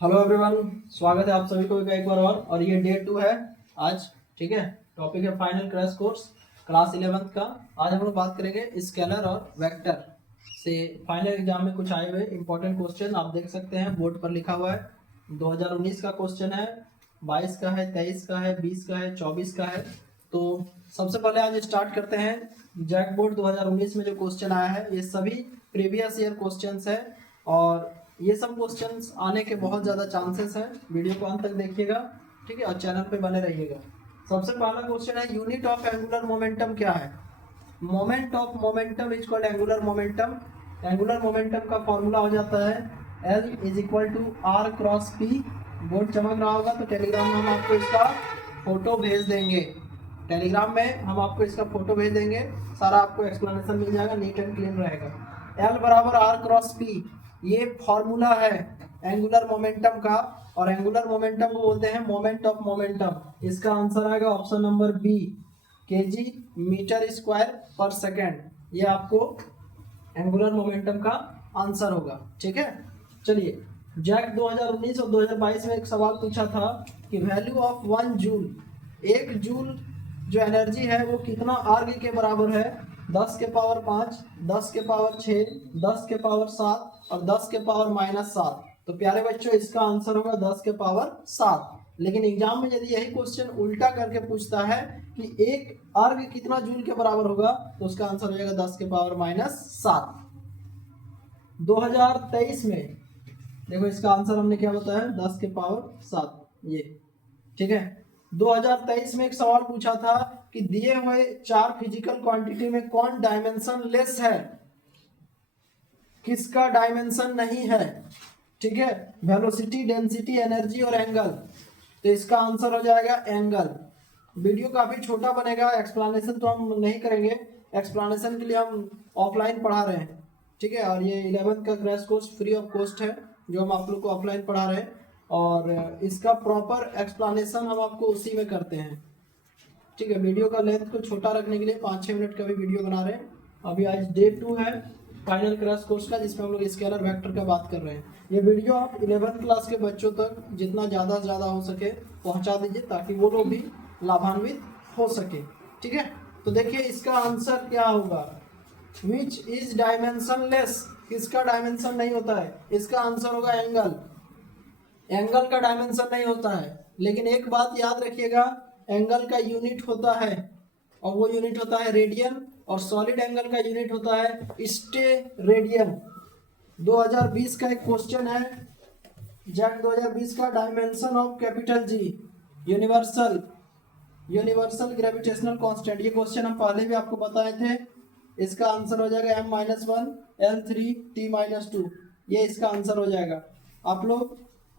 Hello everyone, स्वागत है आप सभी को एक बार और ये डे 2 है आज। ठीक है, टॉपिक है final crash course class 11th का। आज हम लोग बात करेंगे स्केलर और वेक्टर से फाइनल एग्जाम में कुछ आए हुए इंपॉर्टेंट क्वेश्चन आप देख सकते हैं, बोर्ड पर लिखा हुआ है। 2019 का क्वेश्चन है, 22 का है, 23 का है, 20 का है, 24 का है। तो सबसे पहले आज स्टार्ट करते हैं। जैक बोर्ड 2019 में जो क्वेश्चन आया है ये सभी प्रीवियस ईयर क्वेश्चंस है और ये सब क्वेश्चंस आने के बहुत ज़्यादा चांसेस हैं। वीडियो को अंत तक देखिएगा, ठीक है, और चैनल पे बने रहिएगा। सबसे पहला क्वेश्चन है, यूनिट ऑफ एंगुलर मोमेंटम क्या है? Moment of momentum is called angular momentum. Angular momentum का फॉर्मूला हो जाता है L is equal to R cross P. Board चमक रहा होगा तो टेलीग्राम में हम आपको इसका फोटो भेज देंगे। टेलीग्राम में हम आपको इसका फोटो भेज देंगे, सारा आपको एक्सप्लेनेशन मिल जाएगा, नीट एंड क्लीन रहेगा। L बराबर आर क्रॉस पी, ये फॉर्मूला है एंगुलर मोमेंटम का, और एंगुलर मोमेंटम को बोलते हैं मोमेंट ऑफ मोमेंटम। इसका आंसर आएगा option number B, KG meter square पर सेकेंड। ये आपको एंगुलर मोमेंटम का आंसर होगा। ठीक है, चलिए। जैक 2019 और 2022 में एक सवाल पूछा था कि वैल्यू ऑफ 1 जूल, 1 जूल जो एनर्जी है वो कितना आर्ग के बराबर है? 10 के पावर 5, 10 के पावर 6, 10 के पावर 7 और 10 के पावर -7। तो प्यारे बच्चों, इसका आंसर होगा 10 के पावर 7। लेकिन एग्जाम में यदि यही क्वेश्चन उल्टा करके पूछता है कि एक अर्ग कितना जूल के बराबर होगा, तो उसका आंसर हो जाएगा 10 के पावर -7। 2023 में देखो, इसका आंसर हमने क्या बताया, 10 के पावर 7 ये। ठीक है, 2023 में एक सवाल पूछा था कि दिए हुए 4 फिजिकल क्वांटिटी में कौन डायमेंशन लेस है, किसका डायमेंशन नहीं है? ठीक है, वेलोसिटी, डेंसिटी, एनर्जी और एंगल। तो इसका आंसर हो जाएगा एंगल। वीडियो काफी छोटा बनेगा, एक्सप्लेनेशन तो हम नहीं करेंगे, एक्सप्लेनेशन के लिए हम ऑफलाइन पढ़ा रहे हैं। ठीक है, और ये 11th का crash course free of cost है जो हम आप लोग को ऑफलाइन पढ़ा रहे हैं, और इसका प्रॉपर एक्सप्लेनेशन हम आपको उसी में करते हैं। ठीक है, वीडियो का लेंथ को छोटा रखने के लिए 5-6 मिनट का भी वीडियो बना रहे हैं। अभी आज डे 2 है फाइनल क्रैश कोर्स का, जिसमें हम लोग स्केलर वेक्टर का बात कर रहे हैं। ये वीडियो आप 11th क्लास के बच्चों तक जितना ज़्यादा से ज़्यादा हो सके पहुंचा दीजिए, ताकि वो लोग भी लाभान्वित हो सके। ठीक है, तो देखिए इसका आंसर क्या होगा, विच इज डायमेंशनलेस, किसका डायमेंशन नहीं होता है? इसका आंसर होगा एंगल। एंगल का डायमेंशन नहीं होता है, लेकिन एक बात याद रखिएगा, एंगल का यूनिट होता है और वो यूनिट होता है रेडियन, और सॉलिड एंगल का यूनिट होता है स्टेरेडियन। 2020 का एक क्वेश्चन है, जैक 2020 का, dimension of capital G, universal gravitational constant. ये क्वेश्चन हम पहले भी आपको बताए थे। इसका आंसर हो जाएगा m-1 L3 T-2, ये इसका आंसर हो जाएगा। आप लोग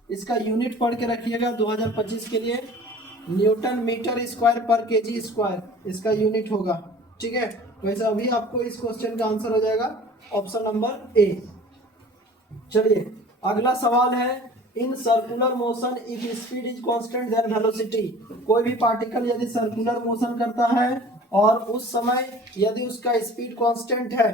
इसका यूनिट पढ़ के रखिएगा 2025 के लिए, न्यूटन मीटर स्क्वायर पर केजी स्क्वायर इसका यूनिट होगा। ठीक है, वैसे अभी आपको इस क्वेश्चन का आंसर हो जाएगा ऑप्शन नंबर ए। चलिए, अगला सवाल है, in circular motion if speed is constant then velocity. कोई भी पार्टिकल यदि सर्कुलर मोशन करता है और उस समय यदि उसका स्पीड कांस्टेंट है,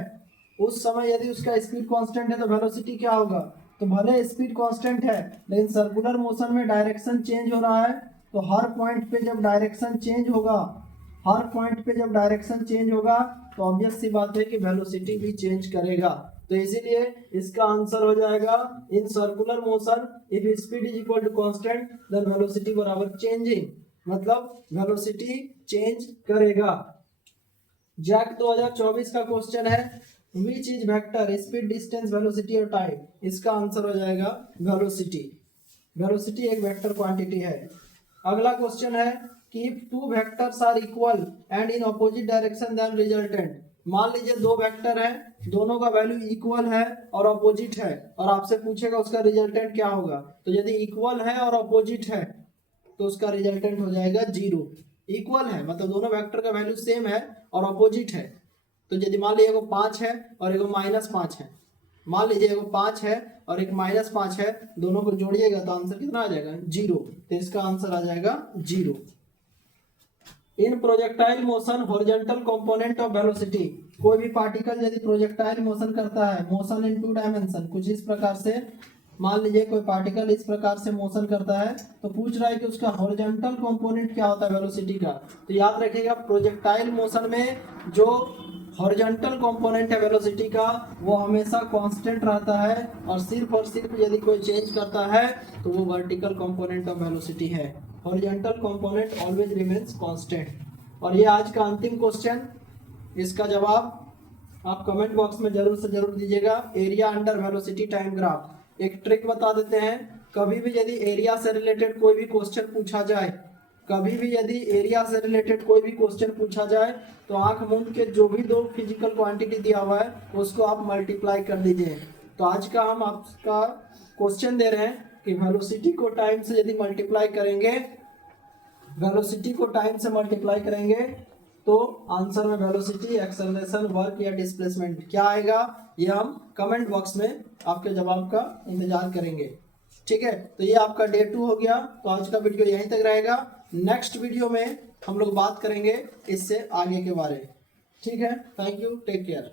उस समय यदि उसका स्पीड कांस्टेंट है तो वेलोसिटी क्या होगा? तो भले स्पीड कांस्टेंट है लेकिन सर्कुलर मोशन में डायरेक्शन चेंज हो रहा है, तो हर पॉइंट पे जब डायरेक्शन चेंज होगा, हर पॉइंट पे जब डायरेक्शन चेंज होगा तो ऑब्वियस सी बात है कि वेलोसिटी भी चेंज करेगा। तो इसीलिए इसका आंसर हो जाएगा, in circular motion if speed is equal to constant then velocity बराबर चेंजिंग, मतलब वेलोसिटी चेंज करेगा। जैक 2024 का क्वेश्चन है, which is vector, speed, distance, velocity और टाइम। इसका आंसर हो जाएगा वेलोसिटी। वेलोसिटी एक वेक्टर क्वांटिटी है। अगला क्वेश्चन है कि if two vectors are equal and in opposite direction then resultant. मान लीजिए दो वेक्टर है, दोनों का वैल्यू इक्वल है और अपोजिट है, और आपसे पूछेगा उसका रिजल्टेंट क्या होगा। तो यदि इक्वल है और अपोजिट है तो उसका रिजल्टेंट हो जाएगा 0। इक्वल है मतलब दोनों वेक्टर का वैल्यू सेम है और अपोजिट है, तो यदि मान लीजिए एगो 5 है और एगो -5 है, मान लीजिए एगो 5 है और एक -5 है, दोनों को जोड़िएगा तो आंसर कितना आ जाएगा? 0। तो इसका आंसर आ जाएगा 0। In projectile motion horizontal component of velocity. कोई भी पार्टिकल यदि प्रोजेक्टाइल मोशन करता है, मोशन इन 2 डायमेंशन, कुछ इस प्रकार से, मान लीजिए कोई पार्टिकल इस प्रकार से मोशन करता है, तो पूछ रहा है कि उसका हॉरिजॉन्टल कंपोनेंट क्या होता है वेलोसिटी का। तो याद रखिएगा प्रोजेक्टाइल मोशन में जो हॉरिजॉन्टल कंपोनेंट है वेलोसिटी का वो हमेशा कांस्टेंट रहता है, और सिर्फ यदि कोई चेंज करता है तो वो वर्टिकल कंपोनेंट ऑफ वेलोसिटी है। Horizontal component always remains constant. और ये आज का अंतिम क्वेश्चन, इसका जवाब आप कमेंट बॉक्स में जरूर से जरूर दीजिएगा। Area under velocity time graph. एक ट्रिक बता देते हैं, कभी भी यदि एरिया से रिलेटेड कोई भी क्वेश्चन पूछा जाए, कभी भी यदि एरिया से रिलेटेड कोई भी क्वेश्चन पूछा जाए, तो आंख मूंद के जो भी दो फिजिकल क्वांटिटी दिया हुआ है उसको आप मल्टीप्लाई कर दीजिए। तो आज का हम आपका क्वेश्चन दे रहे हैं कि वेलोसिटी को टाइम से यदि मल्टीप्लाई करेंगे, वेलोसिटी को टाइम से मल्टीप्लाई करेंगे तो आंसर में वेलोसिटी, एक्सेलरेशन, वर्क या डिस्प्लेसमेंट क्या आएगा, ये हम कमेंट बॉक्स में आपके जवाब का इंतजार करेंगे। ठीक है, तो ये आपका डे 2 हो गया। तो आज का वीडियो यहीं तक रहेगा। नेक्स्ट वीडियो में हम लोग बात करेंगे इससे आगे के बारे में। ठीक है, थैंक यू, टेक केयर।